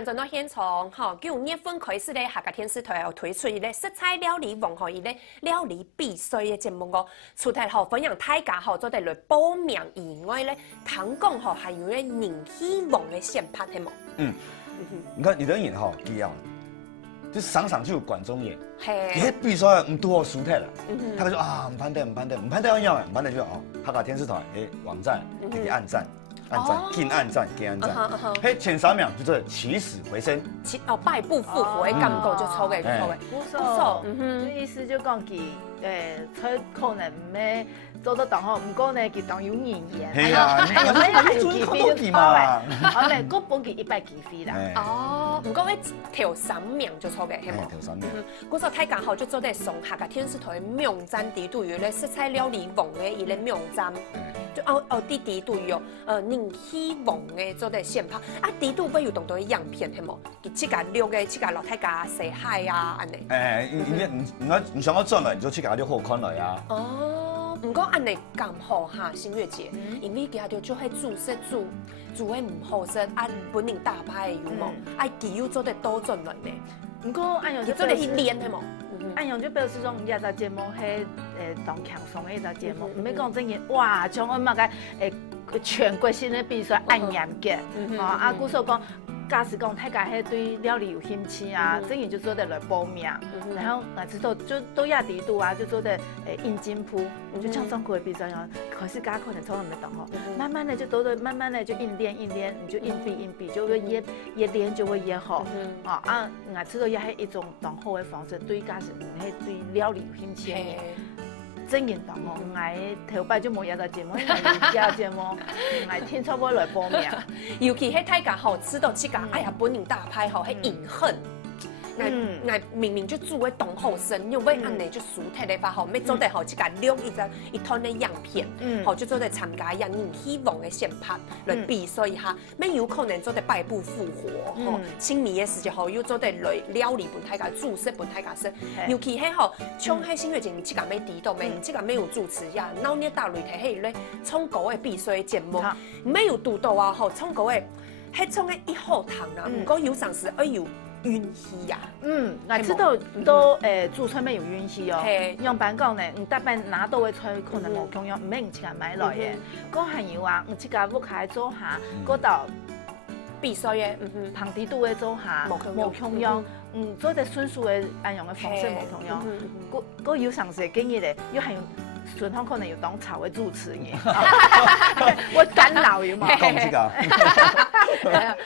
样子，那先从9月份开始咧，客家电视台有推出伊咧色彩料理网伊咧料理必须嘅节目哦。除咗分享大家做得来报名以外咧，听讲还有咧人气网嘅选拍系冇？你看李德颖一样。 就上就有观众演，伊迄比赛唔拄好输脱啦，他就说啊唔攀得，怎样？唔攀得就客家电视台诶网站给按赞，进按赞，给按赞，嘿前3秒就做起死回生，败部复活嘅感觉就错嘅，鼓手，意思就讲佢佢可能唔咩做得当好，唔过呢佢当有语言，係啊，你做好啲嘛，我哋嗰本佢100幾飛啦，哦，唔過喺頭3秒就錯嘅，係冇？頭3秒，嗰時候大家就做得上客家電視台網站地圖有咧色彩料理網嘅伊咧網站，就地圖有人氣網嘅做得先拍，地圖不有當到樣片係冇？佢即個錄嘅，即個老太家洗海啊，安尼。你想要賺來，你就去搞啲好看來啊。哦，唔過安尼咁好哈，新月姐，因為佢哋就係煮食煮嘅唔好食，本人大牌嘅有冇？佢又做得多盡來呢。唔過按樣就做得去練係冇？按樣就表示講，一個節目係當強鬆嘅一個節目，唔係講真嘅，哇，像我乜嘅全國性嘅比賽按嚴格，啊，鼓手講。假使講大家係對料理有興趣啊，這樣就做得來報名，然後我知道就都亞地度啊，就做得應進鋪，就像中國嘅比賽樣，開始加可能從來沒當好，慢慢的就都慢慢的就應練，你就應比，就會越練就會越好，我知道也係一種當好嘅方式，對假使唔係對料理有興趣嘅。真然當我唔係頭擺就冇一個節目，一個節目唔係天初我來報名。尤其係大家知道這個，哎呀，本人大牌係隱恨。我明明就做嘅當好生，因為安尼就輸脫嘅話，要做得這個錄一套嘅樣片，就做得參加人希望嘅選拍來比賽一下，咩有可能做得敗部復活，清明嘅時候又做得來料理本大家煮食本大家食，尤其係像喺新月節，這個沒知道咩，這個沒有主持呀，鬧你大擂台係咧創國嘅比賽節目，沒有讀到啊，創國嘅係創嘅一號堂啊，唔過有上是有。運氣呀，我知道都駐村沒有運氣哦。樣板講呢，大半拿到嘅菜可能冇共用，唔係唔自家買來嘅。嗰還有啊，自家屋企做下，嗰度比賽嘅，旁地度嘅做下冇共用，做得迅速嘅按樣嘅方式冇共用。嗰有上次經驗咧，又係順豐可能要當炒嘅主持嘅，我干擾有嘛？講這個，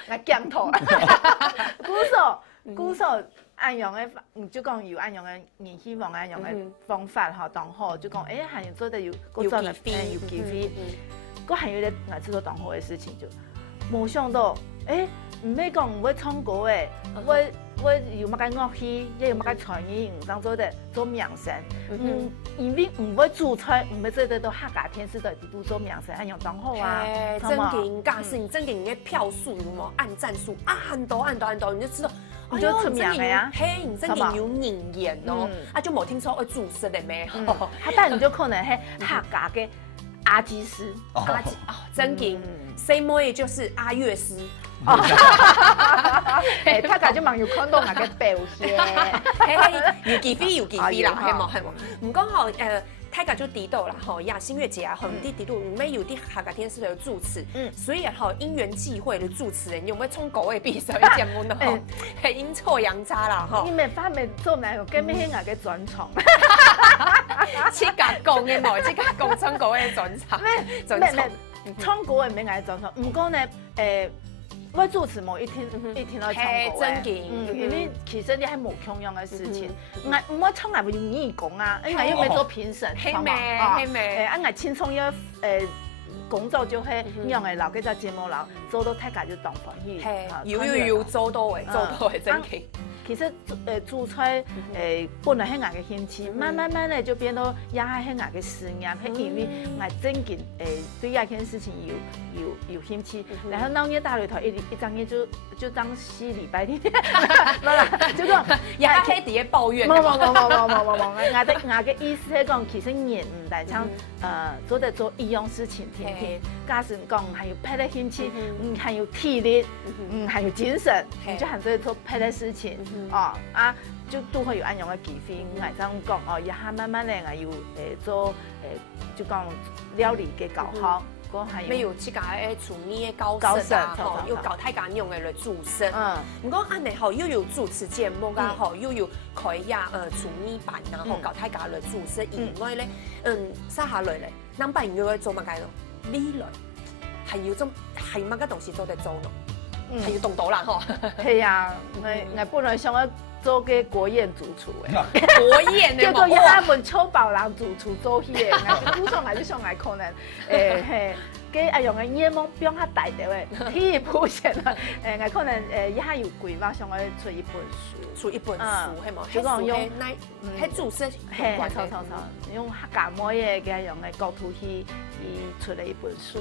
我鏡頭。鼓手按樣嘅，就講有按樣嘅人希望按樣嘅方法當好，就講係要做得有嗰種嘅有機會，嗰係有啲我知道當好嘅事情就冇想到，唔係講唔會唱歌嘅，我有乜嘅樂器，也有乜嘅才藝，當做得做名聲，因為唔會做菜，唔會做得到客家電視台都做名聲，按樣當好啊，真勁，假使你真勁嘅票數有冇按讚數很多，你就知道。你就出名嘅呀，嘿，你真係有人緣哦，就冇聽說會主持的咩？他但你就可能係客家嘅阿基師，真勁，細妹就是阿月師，他家就蠻有看到那個表現，有幾飛啦，係冇，唔講大家就知道啦，亞新月節啊，啲知道唔係有啲客家電視台有主持，所以因緣際會的主持人，用咩衝國嘅比賽節目呢？係陰錯陽差啦，你咪發咪做咩？有咁咩嘅專場？即刻講嘅冇，即刻講衝國嘅專場。咩？衝國嘅唔係嗌專場，唔過呢我主持冇一天到唱歌嘅，因為其實你係冇共樣嘅事情，我從來唔用義工啊，因為要咪做評審，係咪？我青葱要工作就係樣嘅留幾隻節目留，做到大家就當歡喜。有做到嘅，真嘅。其实煮出本来迄样嘅兴趣，慢慢咧就变到也系迄样嘅事业，係因為我真緊對一件事情有興趣，然後腦嘢打裏頭一張嘢就當4禮拜天，冇啦，就講也係啲嘢抱怨。冇，我嘅意思係講，其實人唔大像做得做一樣事情，天天，假使講還有別的興趣，還有體力，還有精神，你就還在做別的事情，哦啊。就都會有安樣嘅機會，我咁講哦，一下慢慢咧，我要做就講料理嘅教學，嗰還有自家嘅廚藝嘅高手啊，吼，要搞太簡用嘅嚟煮食。唔過安尼吼，又有主持節目啊，吼，又有開呀廚藝班啊，吼，搞太簡嚟煮食。以外咧，沙下來咧，咱班要做乜嘢咯？味蕾係要做係乜嘅東西做得做咯？係要動到啦，吼。係啊，我本來想要做個國宴主廚誒，國宴叫做一本秋寶郎主廚做起嘅，我估上嚟就上嚟可能係。嘅啊用嘅夜幕比較大條嘅，體育鋪線啊，我可能一下有規劃想要出一本書，係冇？就講用喺注釋，錯，用客家妹嘅用嘅角度去出嚟一本書。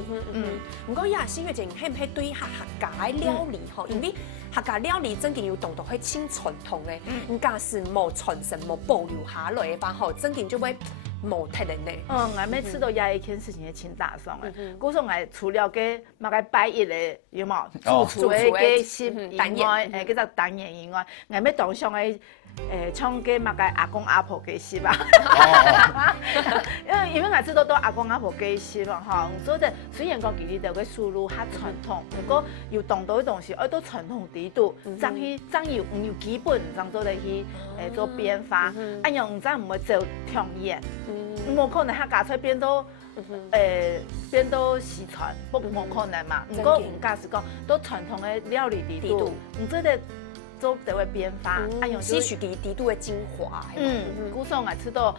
唔過呀，新月姐，係唔係對客家料理嗬？因為客家料理真嘅要懂得去清傳統嘅，唔假使冇傳承冇保留下來嘅話，嗬，真嘅就會。冇睇人咧。我每次都有一件事情係清打上嘅。嗰時候我除了嘅乜嘅拜一嘅有冇主廚嘅攝以外，嗰個單元以外，我咩當上嘅唱嘅乜嘅阿公阿婆嘅攝啊。因為我知道都阿公阿婆嘅攝咯，嚇。所以雖然講佢哋就嘅輸入較傳統，不過要動到嘅東西，都傳統啲度，爭要唔要基本，爭做嚟去做變化，一樣唔爭唔會做挑戰。冇可能客家菜變到變到西餐，不冇可能嘛。不過唔假使講，都傳統嘅料理地度，唔做得做就會變化，吸取地度嘅精華。古時候我知道，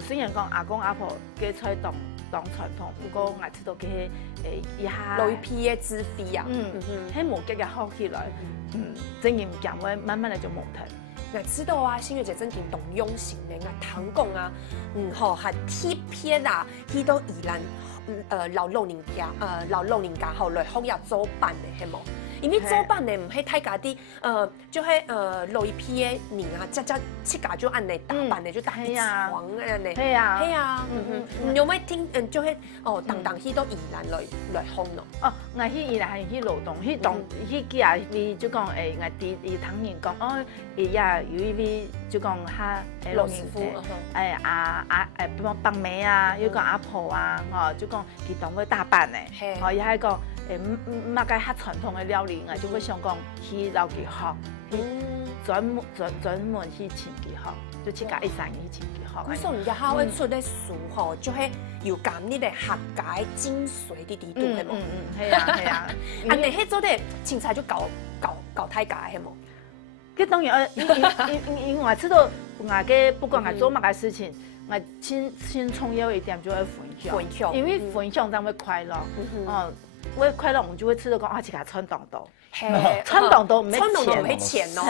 雖然講阿公阿婆嘅菜當傳統，不過我知道佢一下老一批嘅脂肪啊，喺無極嘅好起來，真係唔講會慢慢嚟就冇停。我知道啊，新月姐真挺懂用心的。我聽講啊，吼係貼片啊，去到宜蘭老人家後來學日做飯的係冇？因為做飯的唔係太家啲就係老一批嘅人啊，即家就按嚟打扮的就打啲床按嚟。係啊，唔用咩聽就係當去到宜蘭來烘咯。哦，我去宜蘭係去勞動，去幾下位就講我啲唐人講哦，有一位就講下老人夫，伯妹啊，有個阿婆啊，就講佢當佢打扮嘅，又係個乜嘅較傳統嘅料理，我就會想講去留佢學，去專門去請佢學，就去教一三去請佢學。古時候日後會出啲書嗬，就係要揀呢啲客家精髓啲地度係冇？係啊。啊，你喺做啲青菜就搞太假係冇？咁當然，因為我知道我嘅不管我做乜嘅事情，我先重要一點就係分享，因為分享才會快樂。會快樂，我們就會知道講啊，自己穿當道，穿當道唔係錢咯，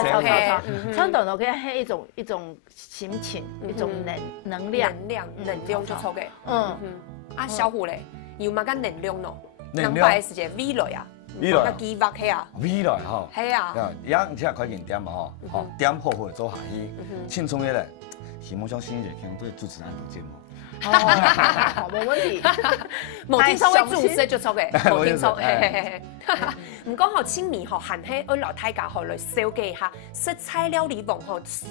穿當道佢係一種心情，一種能量就錯嘅。啊，小虎咧，要乜嘅能量咯？能擺嘅時間未來啊，乜嘅計劃係啊？未來嗬，係啊，而家而且快點點嘛嗬，點好好做下去，慶祝嘅咧，希望像新月可能對主持人做節目。冇問題，冇聽說會煮食就錯嘅，冇聽說。唔講學清明學行喺我老太家學嚟小記下食材料理網學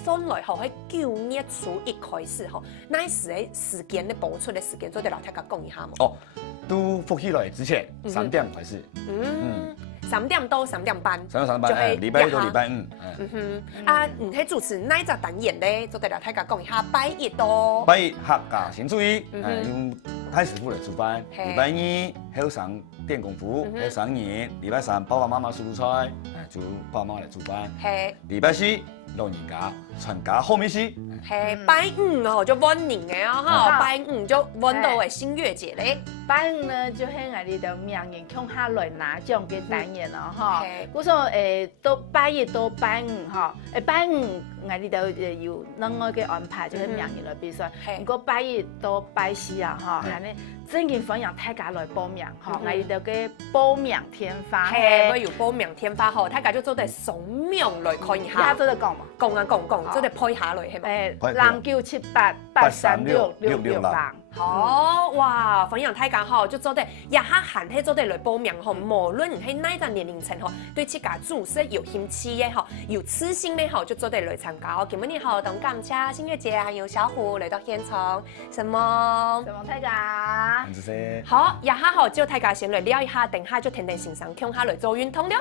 上來學喺9月初一開始學，那時嘅時間咧播出嘅時間，再對老太家講一下冇？哦，都復起來之前3點開始。3點到3點半，就係禮拜一到禮拜五。啊，唔係主持哪一隻單元咧？就對大家講一下，拜一到。拜一客家先注意，用太師傅嚟主辦。禮拜二後上電工夫，後上年。禮拜三爸爸媽媽煮菜，就爸爸媽媽嚟主辦。禮拜四让人家参加后面是。嘿，拜五吼就温年的哦哈，拜五就温到的新月节嘞。拜五呢，就喺我哋就名人向下来拿奖嘅单元咯哈。我说到拜一到拜五哈，拜五我哋就有另外嘅安排，就是名人来比赛。如果拜一到拜四啊哈，係呢正經分享大家來報名哈，我哋就嘅報名天花。係，我有報名天花吼，大家就做啲掃描來看一下。而家做得講嘛？講，做啲配下來係咪？0978836668。好哇，分享大家吼，就做啲一下閒係做啲來報名吼，無論係哪個年齡層吼，對自家主色有興趣嘅吼，有私心嘅吼，就做啲來參加哦。今日好，同感謝新月姐還有小虎來到現場，什麼大家？謝謝。好，一下好，就大家先來聊一下，等下就停停先生，向下來做運動了。